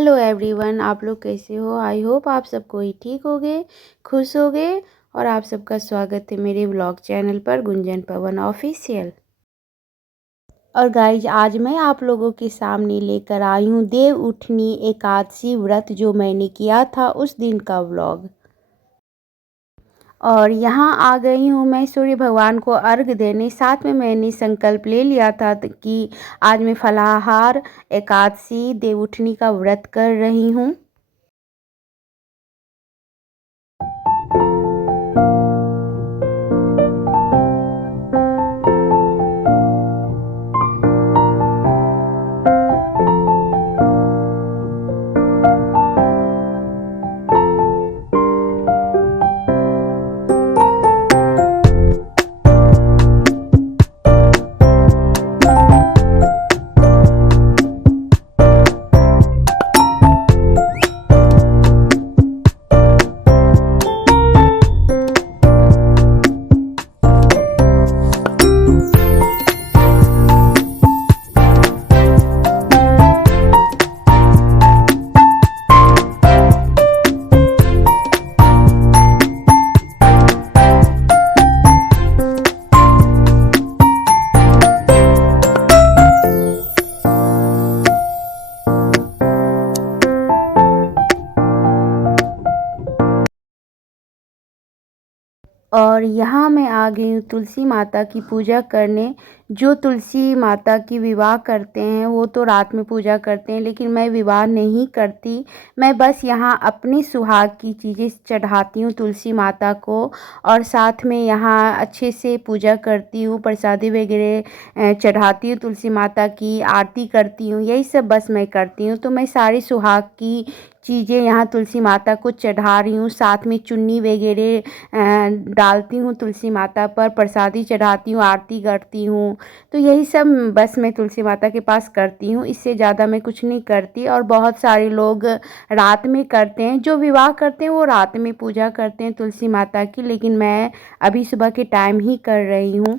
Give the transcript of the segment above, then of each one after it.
Hello everyone, आप लोग कैसे हो। आई होप आप सब कोई ठीक होगे, खुश होगे। और आप सबका स्वागत है मेरे व्लॉग चैनल पर गुंजन पवन ऑफिशियल। और गाइज आज मैं आप लोगों के सामने लेकर आई हूँ देव उठनी एकादशी व्रत जो मैंने किया था उस दिन का व्लॉग। और यहाँ आ गई हूँ मैं सूर्य भगवान को अर्घ देने। साथ में मैंने संकल्प ले लिया था कि आज मैं फलाहार एकादशी देवउठनी का व्रत कर रही हूँ। और यहाँ मैं आ गई हूँ तुलसी माता की पूजा करने। जो तुलसी माता की विवाह करते हैं वो तो रात में पूजा करते हैं, लेकिन मैं विवाह नहीं करती। मैं बस यहाँ अपनी सुहाग की चीज़ें चढ़ाती हूँ तुलसी माता को, और साथ में यहाँ अच्छे से पूजा करती हूँ, प्रसादी वगैरह चढ़ाती हूँ, तुलसी माता की आरती करती हूँ। यही सब बस मैं करती हूँ। तो मैं सारी सुहाग की चीज़ें यहाँ तुलसी माता को चढ़ा रही हूँ। साथ में चुन्नी वगैरह डालती हूँ तुलसी माता पर, प्रसादी चढ़ाती हूँ, आरती करती हूँ। तो यही सब बस मैं तुलसी माता के पास करती हूँ, इससे ज़्यादा मैं कुछ नहीं करती। और बहुत सारे लोग रात में करते हैं, जो विवाह करते हैं वो रात में पूजा करते हैं तुलसी माता की, लेकिन मैं अभी सुबह के टाइम ही कर रही हूँ।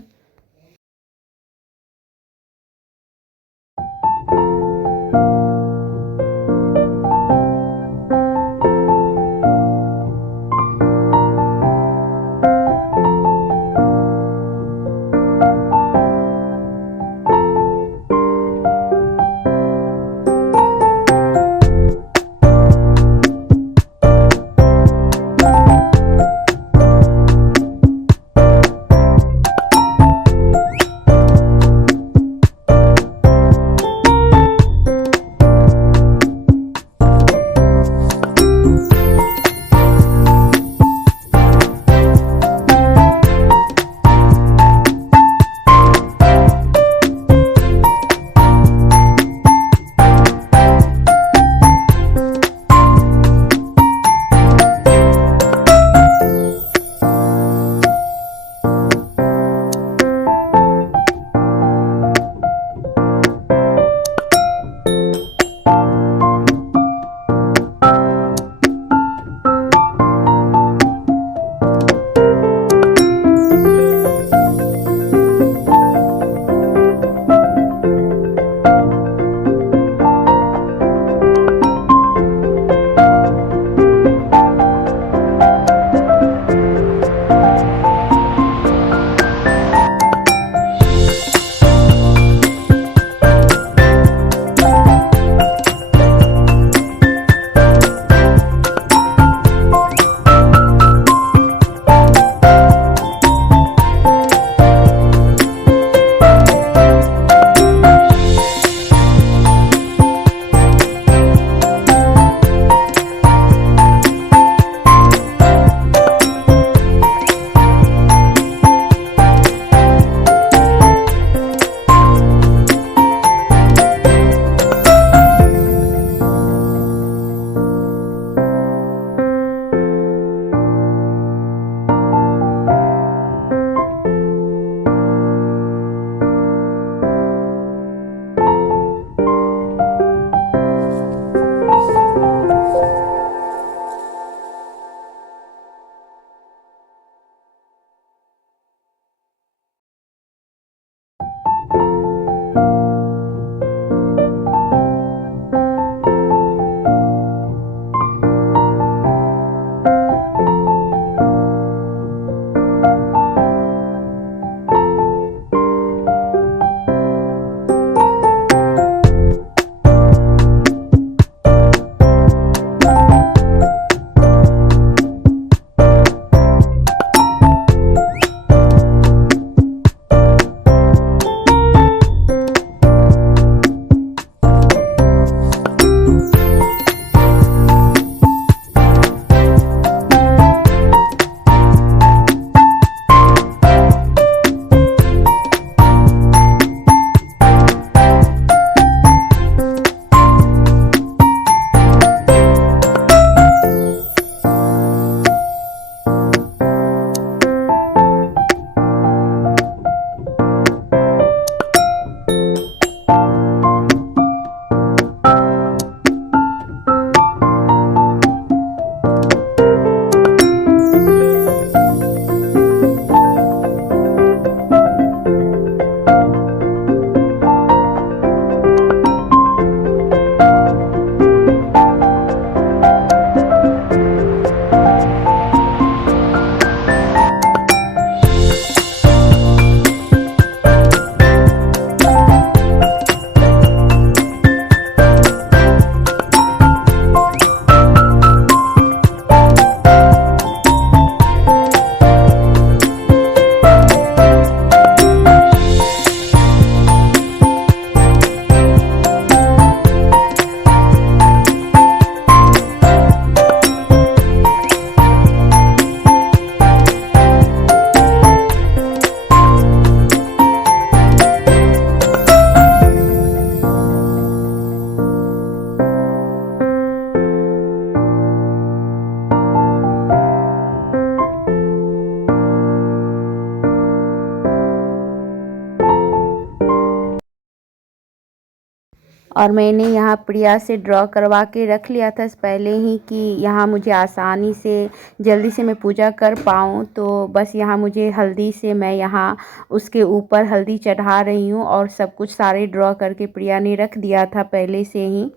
और मैंने यहाँ प्रिया से ड्रॉ करवा के रख लिया था पहले ही कि यहाँ मुझे आसानी से जल्दी से मैं पूजा कर पाऊँ। तो बस यहाँ मुझे हल्दी से मैं यहाँ उसके ऊपर हल्दी चढ़ा रही हूँ और सब कुछ सारे ड्रॉ करके प्रिया ने रख दिया था पहले से ही।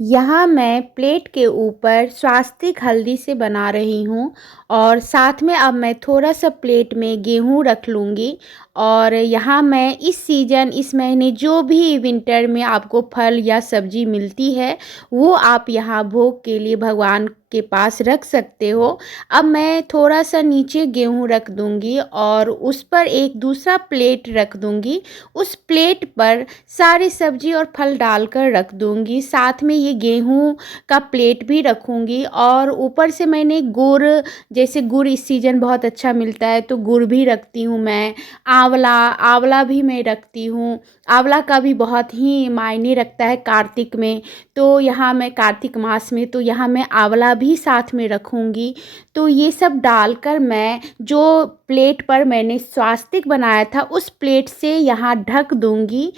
यहाँ मैं प्लेट के ऊपर स्वास्तिक हल्दी से बना रही हूँ और साथ में अब मैं थोड़ा सा प्लेट में गेहूँ रख लूँगी। और यहाँ मैं इस सीज़न इस महीने जो भी विंटर में आपको फल या सब्ज़ी मिलती है वो आप यहाँ भोग के लिए भगवान के पास रख सकते हो। अब मैं थोड़ा सा नीचे गेहूँ रख दूँगी और उस पर एक दूसरा प्लेट रख दूँगी। उस प्लेट पर सारी सब्ज़ी और फल डालकर रख दूँगी। साथ में ये गेहूँ का प्लेट भी रखूँगी और ऊपर से मैंने गुड़, जैसे गुड़ इस सीज़न बहुत अच्छा मिलता है तो गुड़ भी रखती हूँ मैं। आंवला आंवला भी मैं रखती हूँ। आंवला का भी बहुत ही मायने रखता है कार्तिक में, तो यहाँ मैं कार्तिक मास में तो यहाँ मैं आंवला भी साथ में रखूँगी। तो ये सब डालकर मैं जो प्लेट पर मैंने स्वास्तिक बनाया था उस प्लेट से यहाँ ढक दूँगी।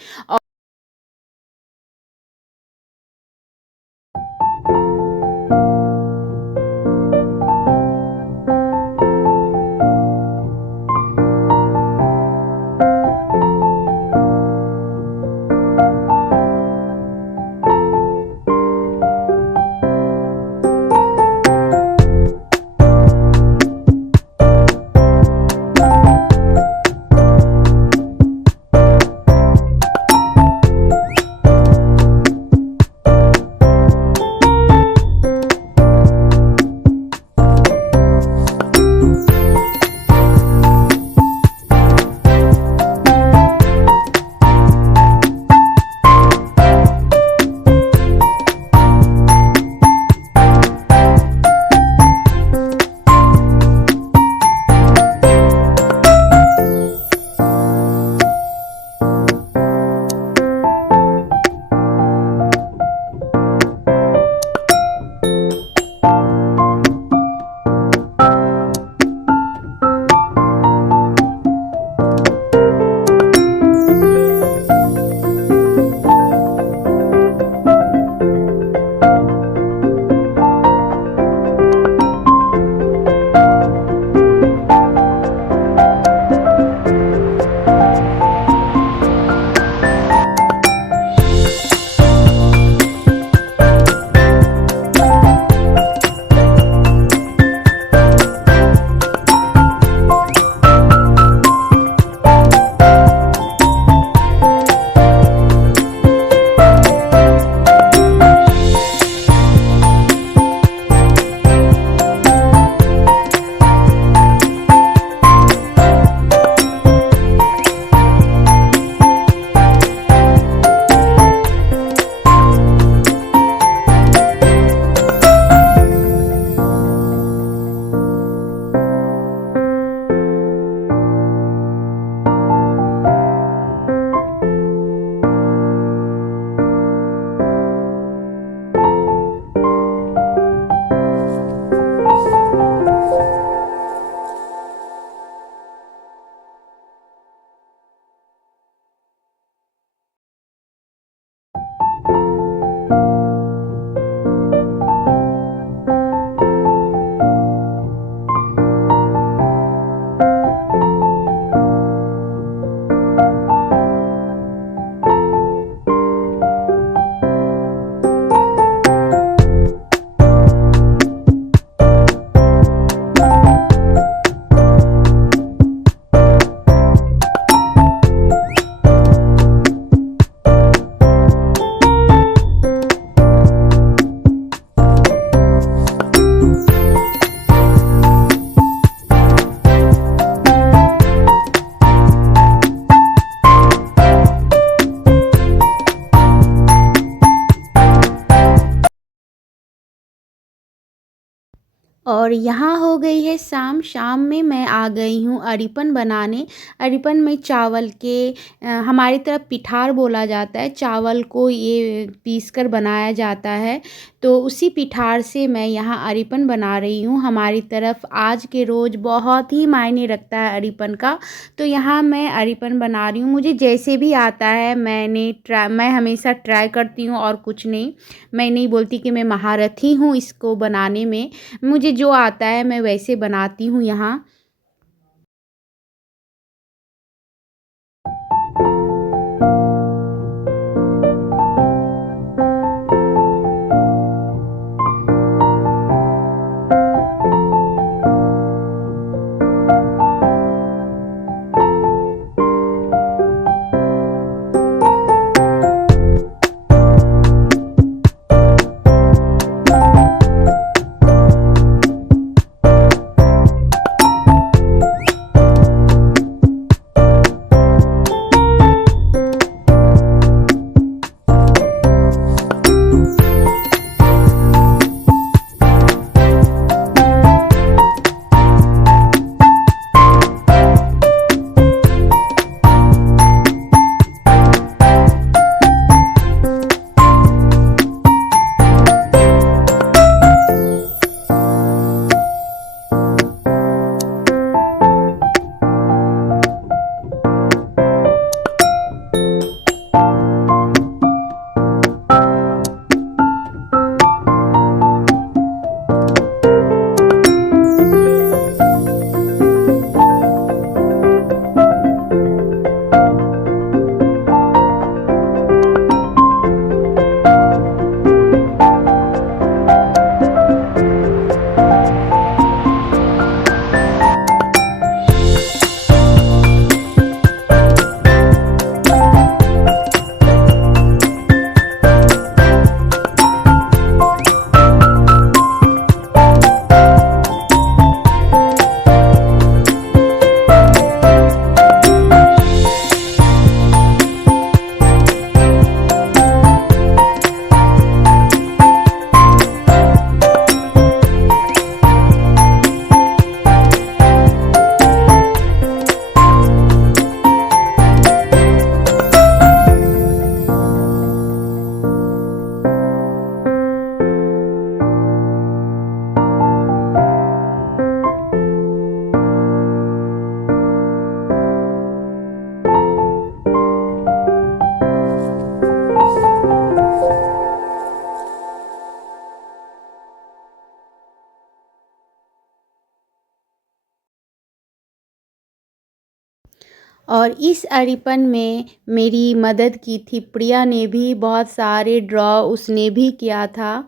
और यहाँ हो गई है शाम। शाम में मैं आ गई हूँ अरिपन बनाने। अरिपन में चावल के हमारी तरफ पिठार बोला जाता है, चावल को ये पीस कर बनाया जाता है। तो उसी पिठार से मैं यहाँ अरिपन बना रही हूँ। हमारी तरफ आज के रोज़ बहुत ही मायने रखता है अरिपन का। तो यहाँ मैं अरिपन बना रही हूँ। मुझे जैसे भी आता है मैं हमेशा ट्राई करती हूँ और कुछ नहीं। मैं नहीं बोलती कि मैं महारथी हूँ इसको बनाने में। मुझे जो आता है मैं वैसे बनाती हूँ यहाँ। और इस अरिपन में मेरी मदद की थी प्रिया ने भी, बहुत सारे ड्रॉ उसने भी किया था।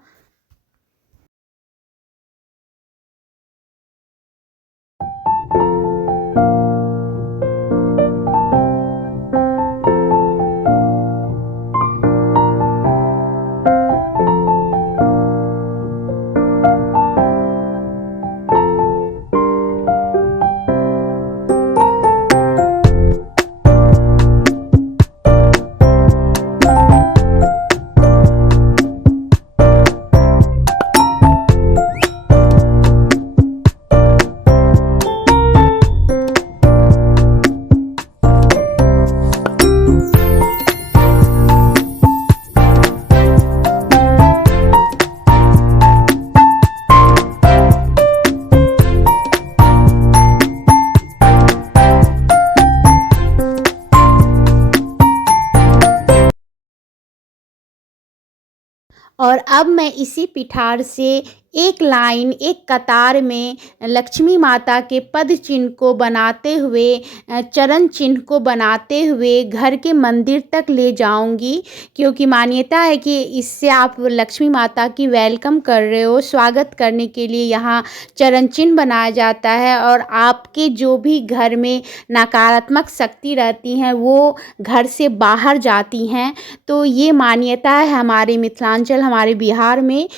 और अब मैं इसी पिठार से एक लाइन, एक कतार में लक्ष्मी माता के पद चिन्ह को बनाते हुए, चरण चिन्ह को बनाते हुए घर के मंदिर तक ले जाऊंगी, क्योंकि मान्यता है कि इससे आप लक्ष्मी माता की वेलकम कर रहे हो। स्वागत करने के लिए यहाँ चरण चिन्ह बनाया जाता है और आपके जो भी घर में नकारात्मक शक्ति रहती हैं वो घर से बाहर जाती हैं। तो ये मान्यता है हमारे मिथिलांचल, हमारे बिहार में।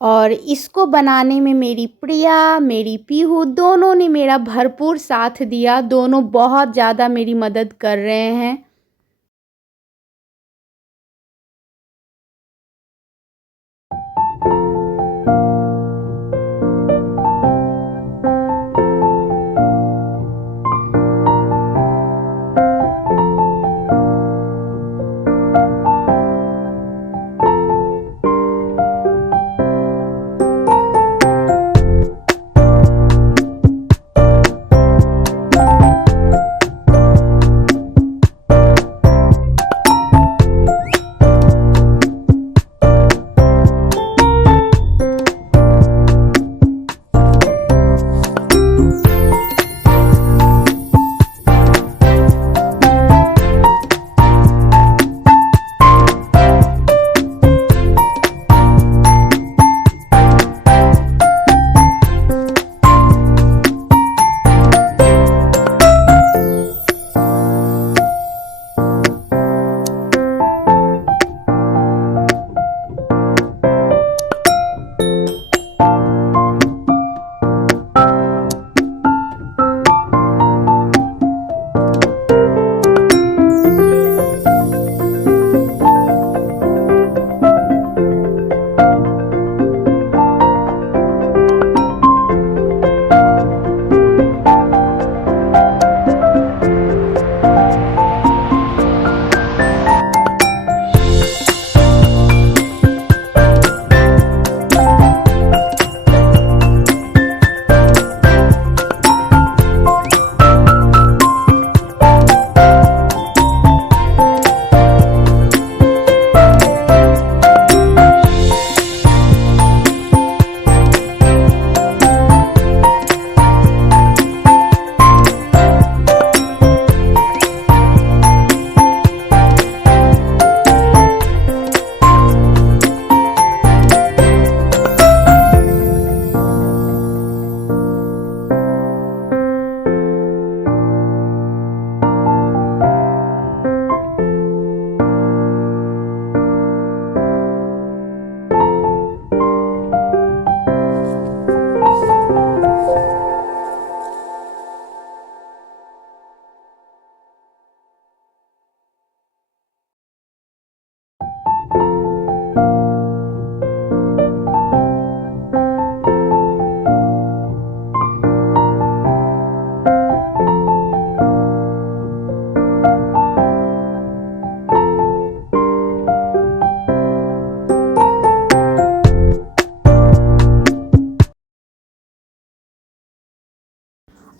और इसको बनाने में मेरी प्रिया, मेरी पीहू दोनों ने मेरा भरपूर साथ दिया। दोनों बहुत ज़्यादा मेरी मदद कर रहे हैं।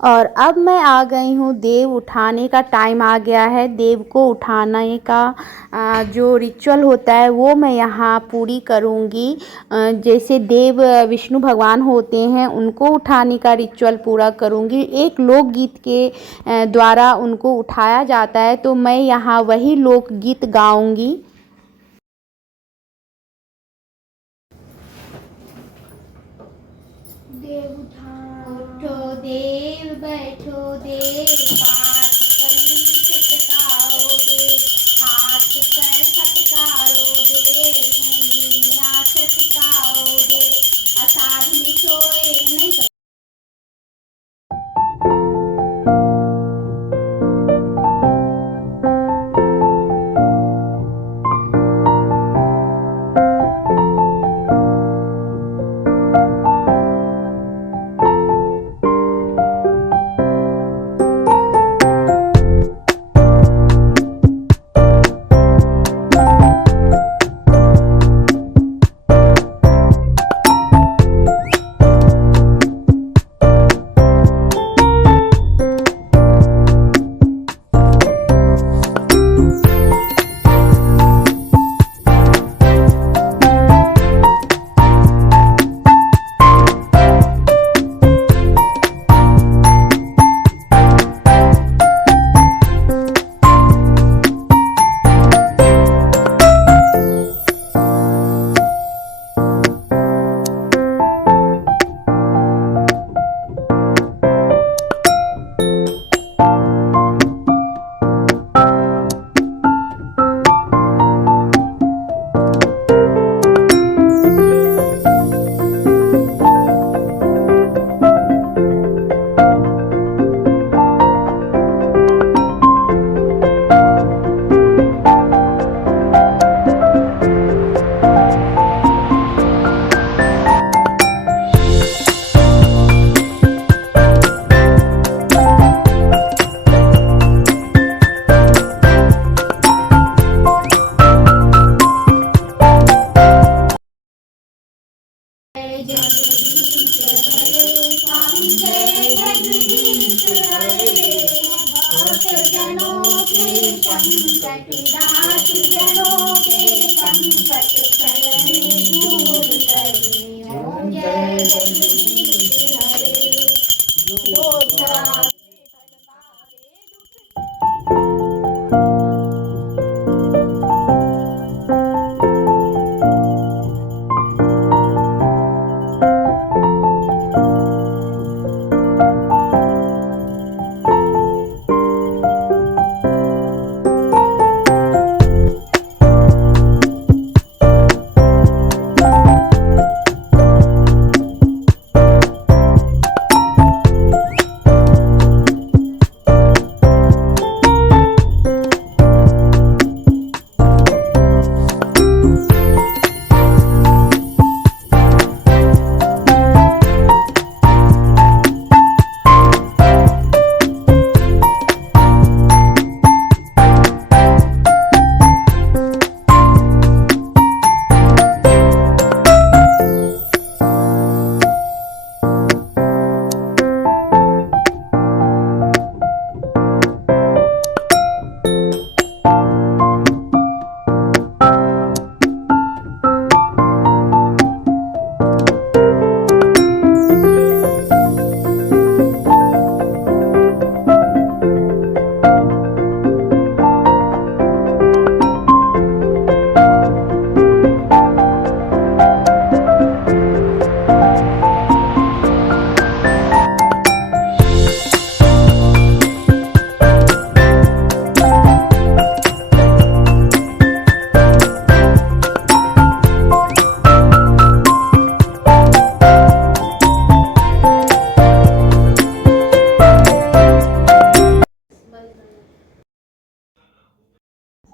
और अब मैं आ गई हूँ, देव उठाने का टाइम आ गया है। देव को उठाने का जो रिचुअल होता है वो मैं यहाँ पूरी करूँगी। जैसे देव विष्णु भगवान होते हैं, उनको उठाने का रिचुअल पूरा करूँगी। एक लोकगीत के द्वारा उनको उठाया जाता है, तो मैं यहाँ वही लोकगीत गाऊँगी। देव उठो देव, बैठो देव, पाठ कली छटकाओ देव, हाथ पैर छटकाओ देव, उंगलियां छटकाओ देव, अषाढ़ में सोए नहीं तो।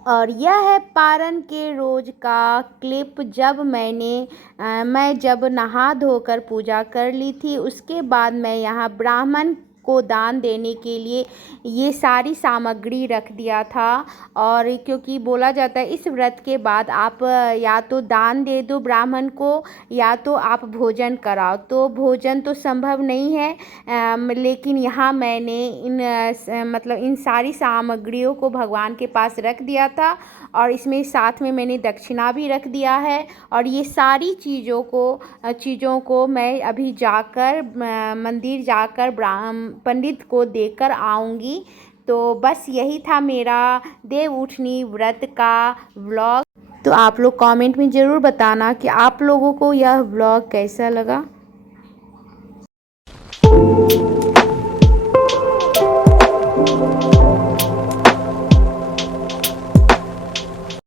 और यह है पारण के रोज़ का क्लिप, जब मैं जब नहा धोकर पूजा कर ली थी। उसके बाद मैं यहाँ ब्राह्मण को दान देने के लिए ये सारी सामग्री रख दिया था। और क्योंकि बोला जाता है इस व्रत के बाद आप या तो दान दे दो ब्राह्मण को या तो आप भोजन कराओ। तो भोजन तो संभव नहीं है, लेकिन यहाँ मैंने मतलब इन सारी सामग्रियों को भगवान के पास रख दिया था और इसमें साथ में मैंने दक्षिणा भी रख दिया है। और ये सारी चीज़ों को मैं अभी जाकर मंदिर जाकर पंडित को देकर आऊँगी। तो बस यही था मेरा देवउठनी व्रत का व्लॉग। तो आप लोग कमेंट में ज़रूर बताना कि आप लोगों को यह व्लॉग कैसा लगा।